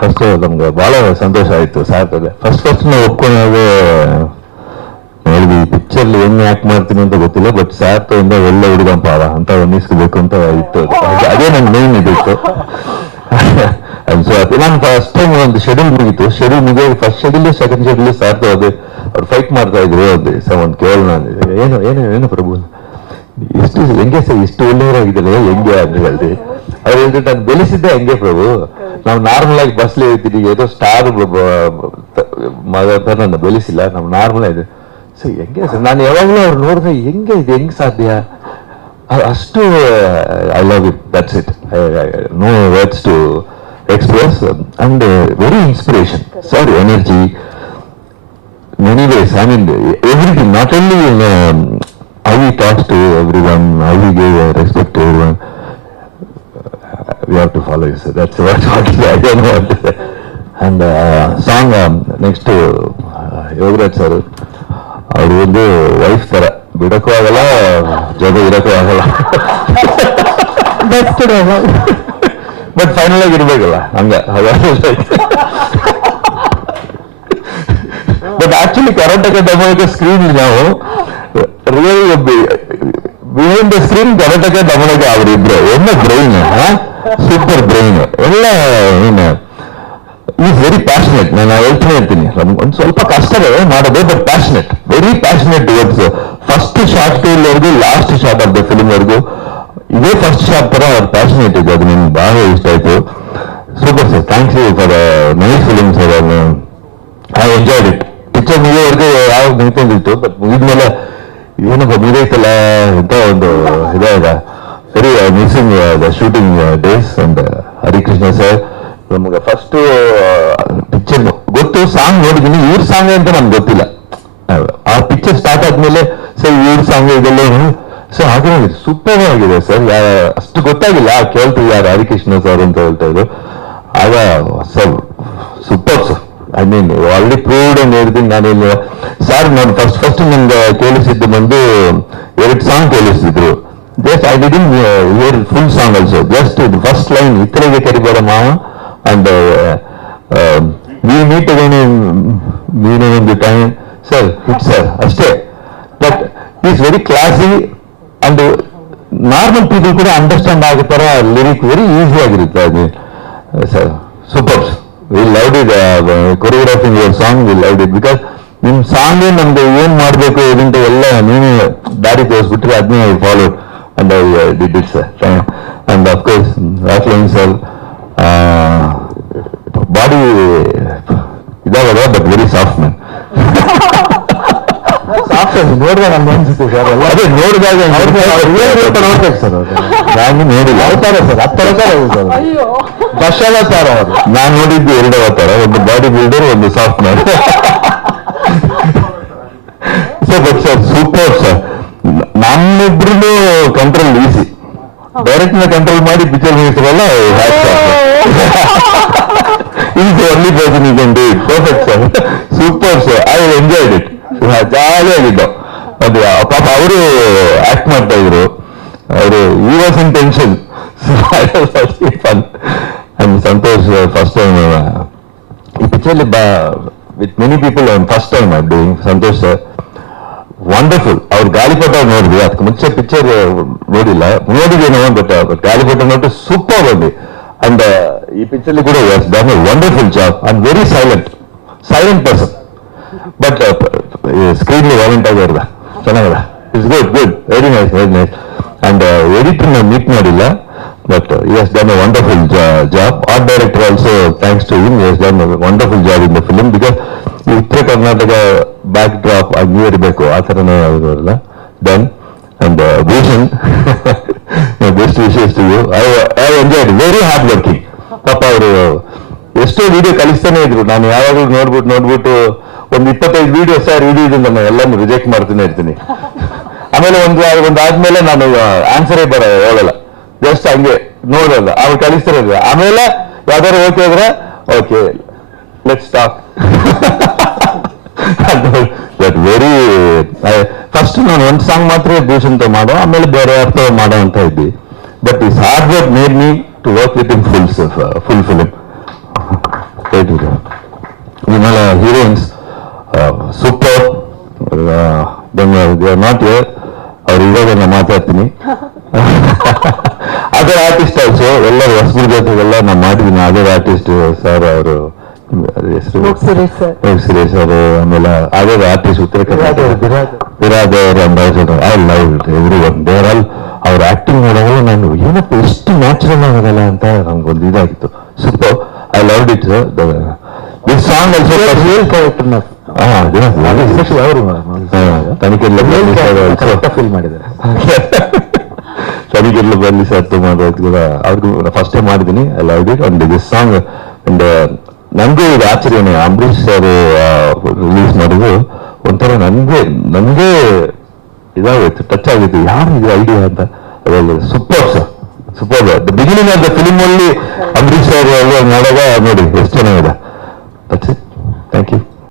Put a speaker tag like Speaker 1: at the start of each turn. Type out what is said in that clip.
Speaker 1: First ನಮ್ಗೆ ಬಹಳ ಸಂತೋಷ ಆಯ್ತು ಸಾರ್ಥಕ ಫಸ್ಟ್ ಫಸ್ಟ್ ನಾವು ಒಪ್ಕೊಂಡಾಗ ಹೇಳಿದ್ವಿ ಪಿಕ್ಚರ್ ಹೆಂಗ್ ಆಕ್ಟ್ ಮಾಡ್ತೀನಿ ಅಂತ ಗೊತ್ತಿಲ್ಲ ಬಟ್ ಸಾರ್ಥದಿಂದ ಒಳ್ಳೆ ಹುಡುಗಂಪ ಅವ ಅಂತ ಅನ್ನಿಸ್ಕೋಬೇಕು ಅಂತ ಇತ್ತು ಅದು. ನಂಗೆ ಮೇನ್ ಇದಿತ್ತು ನಾನು ಫಸ್ಟ್ ಟೈಮ್ ಒಂದು ಶೆಡ್ಯೂಲ್ ಮುಗೀತು. ಶೆಡ್ಯೂಲ್ ಮುಗಿಯೋ ಫಸ್ಟ್ ಶೆಡ್ಯೂಲ್ ಸೆಕೆಂಡ್ ಶೆಡ್ಯೂಲ್ ಸಾರ್ಥ ಅದೇ, ಅವ್ರು ಫೈಟ್ ಮಾಡ್ತಾ ಇದ್ರು ಅದು ಒಂದು ಕೇವಲ ನಾನು ಏನು ಏನು ಏನು ಪ್ರಭು? ಎಷ್ಟು ಹೆಂಗೆ ಸರ್, ಇಷ್ಟು ಒಳ್ಳೆಯವರಾಗಿದ್ದಾರೆ? ಹೆಂಗೆ? ಅಂತ ಹೇಳಿದೆ. ಅವ್ರು ಹೇಳಿದ್ರು ನಾನು ಬೆಳೆಸಿದ್ದೆ ಹೆಂಗೆ ಪ್ರಭು? ನಾವು ನಾರ್ಮಲ್ ಆಗಿ ಬಸ್ಲಿ ಹೋಗ್ತೀನಿ ಏನೋ ಸ್ಟಾರ್ ಮಗ ತರ ನನ್ನ ಬೆಳೆಸಿಲ್ಲ ನಾವು ನಾರ್ಮಲ್ ಆಗಿದೆ ಸೊ ಹೆಂಗೆ ಸರ್ ನಾನು ಯಾವಾಗಲೂ ಅವ್ರು ನೋಡಿದ್ರೆ ಹೆಂಗೆ ಇದು ಹೆಂಗ್ ಸಾಧ್ಯ ಅ- ಅಷ್ಟು I love it that's it no words to express and very inspiration sir energy many ways. I mean, everything, not only in um, how he talks to everyone, how he gave uh, respect to I don't know what to. And uh, song um, next to uh, Yogaraj sir ಅವರು ಒಂದು wife ತರ. ಬಿಡಕ್ಕೂ ಆಗಲ್ಲ ಜೊತೆ ಇರಕ್ಕೂ ಆಗಲ್ಲ. But final ಆಗಿ ಇರ್ಬೇಕಲ್ಲ ಹಂಗ. But actually Karnataka Damanaka screen ನಾವು real behind the screen Karnataka Damanaka ಅವರಿಬ್ರು. ಒಳ್ಳೆ ಬ್ರೈನ್ ಸೂಪರ್ ಬ್ರೈನ್ ಎಲ್ಲ ಏನು ಈಸ್ ವೆರಿ ಪ್ಯಾಷನೆಟ್ ನಾನು ಹೇಳ್ತಾ ಇರ್ತೀನಿ ಒಂದು ಸ್ವಲ್ಪ ಕಷ್ಟವೇ ಮಾಡೋದು but passionate very passionate towards first shot ವರೆಗೂ last shot of the film ವರೆಗೂ. ಇದೇ ಫಸ್ಟ್ ಶಾರ್ಟ್ ತರ ಅವ್ರ ಪ್ಯಾಷನೆಟ್ ಇದೆ. ಅದು ನಿಮ್ಗೆ ಬಹಳ ಇಷ್ಟ ಆಯ್ತು. Super sir thank you for nice film sir I enjoyed it picture ಮುಗಿಯೋವರೆಗೂ ಯಾವಾಗ ನಿಂತ್ಕೊಂಡಿತ್ತು ಬಟ್ ಮುಗಿದ್ಮೇಲೆ ಏನಪ್ಪ ಮುಗಿದೈತಲ್ಲ ಅಂತ ಒಂದು ಇದಾಗ very missing the shooting days and Harikrishna sir ನಮ್ಗೆ ಫಸ್ಟ್ ಪಿಕ್ಚರ್ ಗೊತ್ತು ಸಾಂಗ್ ನೋಡಿದ್ದೀನಿ ಇವ್ರ ಸಾಂಗ್ ಅಂತ ನಮ್ಗೆ ಗೊತ್ತಿಲ್ಲ. ಆ ಪಿಕ್ಚರ್ ಸ್ಟಾರ್ಟ್ ಆದ್ಮೇಲೆ, ಸರ್ ಇವ್ರ ಸಾಂಗ್ ಇದೆಲ್ಲ ಸೊ ಹಾಗೆ ಸೂಪರ್ ಆಗಿದೆ ಸರ್ ಅಷ್ಟು ಗೊತ್ತಾಗಿಲ್ಲ ಕೇಳ್ತೀವಿ ಯಾರು ಹರಿಕೃಷ್ಣ ಸರ್ ಅಂತ ಹೇಳ್ತಾ ಇದ್ರು. ಆಗ sir super sir I mean already proved ಅಂತ ಹೇಳ್ತೀನಿ ನಾನು ಇಲ್ಲಿ ಸರ್ ನಾನು ಫಸ್ಟ್ ಫಸ್ಟ್ ನಮ್ಗೆ ಕೇಳಿಸಿದ್ದು ಬಂದು, ಎರಡು ಸಾಂಗ್ ಕೇಳಿಸಿದ್ರು. Just I didn't hear full song also just first line ಇತರೆಗೆ ಕರಿಬೇಡ ಮಾವ and we meet again mean ಒಂದು ಟೈಮ್ ಸರ್ ಹಿಟ್ ಸರ್ ಅಷ್ಟೇ but is very classy and normal people ಕೂಡ ಅಂಡರ್ಸ್ಟ್ಯಾಂಡ್ ಆಗೋ ತರ ಲಿರಿಕ್ ವೆರಿ ಈಸಿ ಆಗಿರುತ್ತೆ ಅದು sir super we love it choreographing your song we love it because ನಿಮ್ song ನಮ್ಗೆ ಏನ್ ಮಾಡ್ಬೇಕು ಇದಂತ ಎಲ್ಲ ನೀವೇ ದಾರಿ ತೋರಿಸ್ಬಿಟ್ರೆ ಅದನ್ನೇ follow and I did it sir course, of course Rockline sir body ಇದಾಗದ but very soft man ನೋಡಿದಾಗ ನಮ್ಗೆ ಅನ್ಸುತ್ತೆ ಸರ್ ಎಲ್ಲ ಅದೇ ನೋಡಿದಾಗ ನೋಡ್ಬೇಕು ಸರ್ ನಾನು ನೋಡಿಲ್ಲ ಅವತಾರ ಸರ್ ಹತ್ತು ಅವತಾರ ಸರ್
Speaker 2: ಅಯ್ಯೋ.
Speaker 1: ದಶಾವತಾರ ಅವರು. ನಾನು ನೋಡಿದ್ದು ಎರಡು ಅವತಾರ ಒಂದು ಬಾಡಿ ಬಿಲ್ಡರ್ ಒಂದು soft man sir but sir super sir ನಮ್ಮಿಬ್ರು ಕಂಟ್ರೋಲ್ ಈಸಿ ಡೈರೆಕ್ಟ್ನ ಕಂಟ್ರೋಲ್ ಮಾಡಿ picture ಮುಗಿಸ್ರಲ್ಲ is only person you can do it perfect sir super sir I enjoyed it ಜಾಲಿಯಾಗಿದ್ದು ಅದು ಪಾಪ ಅವರು ಆಕ್ಟ್ ಮಾಡ್ತಾ ಇದ್ರು. ಅವರು ಈ was in tension fun and Santosh first time ಈ picture with many people first time doing Santosh sir wonderful ಅವ್ರು ಗಾಳಿಪಟ ನೋಡಿದ್ವಿ. ಅದಕ್ಕೆ ಮುಂಚೆ ಪಿಕ್ಚರ್ ನೋಡಿಲ್ಲ. ನೋಡಿದೇನೋ ಬಟ್ ಗಾಳಿಪಟ ನೋಡಿ ಸೂಪರ್ ಬಂದಿ ಅಂಡ್ ಈ ಪಿಕ್ಚರ್ ಕೂಡ done wonderful job and very silent silent person but screen ಆಗಿ ಅವ್ರದ. ಚೆನ್ನಾಗದ. It's good good very nice very nice and editor ನಾವು ಮೀಟ್ ಮಾಡಿಲ್ಲ. But has done a wonderful job art director also thanks to him has done wonderful job in the film because Uttara Karnataka backdrop ಆಗಿ ಇರಬೇಕು, ಆ ಥರನೇ ಆಗಿರಲ್ಲ done and Bhushan best ವಿಶೇಷ I I enjoyed very hard working ಪಾಪ ಅವರು ಎಷ್ಟೋ video ಕಲಿಸ್ತಾನೆ ಇದ್ರು. ನಾನು ಯಾವಾಗಲೂ ನೋಡ್ಬಿಟ್ಟು ನೋಡ್ಬಿಟ್ಟು ಒಂದು ಇಪ್ಪತ್ತೈದು ವಿಡಿಯೋ ಸರ್ ವಿಡಿಯೋ ಇದೆ ನಾನು ಎಲ್ಲಾನು ರಿಜೆಕ್ಟ್ ಮಾಡ್ತಾನೆ ಇರ್ತೀನಿ. ಆಮೇಲೆ ಒಂದು ಒಂದು ಆದ್ಮೇಲೆ ನಾನು ಆನ್ಸರೇ ಬರ ಹೇಳಲ್ಲ. ಜಸ್ಟ್ ಹಂಗೆ ನೋಡಲ್ಲ. ಅವ್ರು ಕಲಿಸ್ತಾರೆ. ಆಮೇಲೆ ಯಾವ್ದಾದ್ರು ಓಕೆ ಅಂದ್ರೆ okay let stop but very first ನಾನು ಒಂದು ಸಾಂಗ್ ಮಾತ್ರ ದೇಶಂತ ಮಾಡೋ, ಆಮೇಲೆ ಬೇರೆ ಅರ್ಥ ಮಾಡೋ ಅಂತ ಇದ್ವಿ ಬಟ್ ಈ hard work made me to work with in full full film. Vimala heroines super not year ಅವ್ರು ಇವಾಗ ನಾನು ಮಾತಾಡ್ತೀನಿ. ಅದೇ ಆರ್ಟಿಸ್ಟ್ ಆಲ್ಸೋ ಎಲ್ಲರೂ ಹೊಸಬ್ರ ಜೊತೆಗೆಲ್ಲ ನಾನು ಮಾಡಿದ್ದೀನಿ ಅದೇ ಆರ್ಟಿಸ್ಟ್ ಸರ್ ಅವರು
Speaker 2: ಸುರೇಶ್
Speaker 1: ಆಮೇಲೆ ಅದೇ ಆರ್ಟಿಸ್ಟ್ ಉತ್ತರ I love every one there all ಅವ್ರ ಆಕ್ಟಿಂಗ್ ನೋಡೋದು ನಾನು ಏನಪ್ಪ ಎಷ್ಟು ನ್ಯಾಚುರಲ್ ಆಗಲ್ಲ ಅಂತ ನಂಗೆ ಒಂದು ಇದಾಗಿತ್ತು super I love it this song also character ಅವರು ತನಿಖೆ
Speaker 3: ಫೀಲ್ ಮಾಡಿದ್ದಾರೆ
Speaker 1: ತನಿಖೆಲ್ಲ ಬರಲಿ ಸರ್ ತುಂಬ ಕೂಡ ಫಸ್ಟ್ ಟೈಮ್ ಮಾಡಿದ್ದೀನಿ I love it and this song and ನನಗೂ ಇದು ಆಶ್ಚರ್ಯನೇ, ಅಂಬರೀಷ್ ಸರ್ ರಿಲೀಸ್ ಮಾಡಿದ್ದು ಒಂಥರ ನನಗೆ ನನಗೆ ಇದಾಗೋಯ್ತು ಟಚ್ ಆಗಿತ್ತು. ಯಾರು ಇದು ಐಡಿಯಾ ಅಂತ? ಅದರಲ್ಲಿ super sir super the beginning of the film ಅಲ್ಲಿ ಅಂಬರೀಷ್ ಸರ್ ನೋಡುವಾಗ ನೋಡಿ, ಎಷ್ಟು ಚೆನ್ನಾಗಿದೆ. It thank you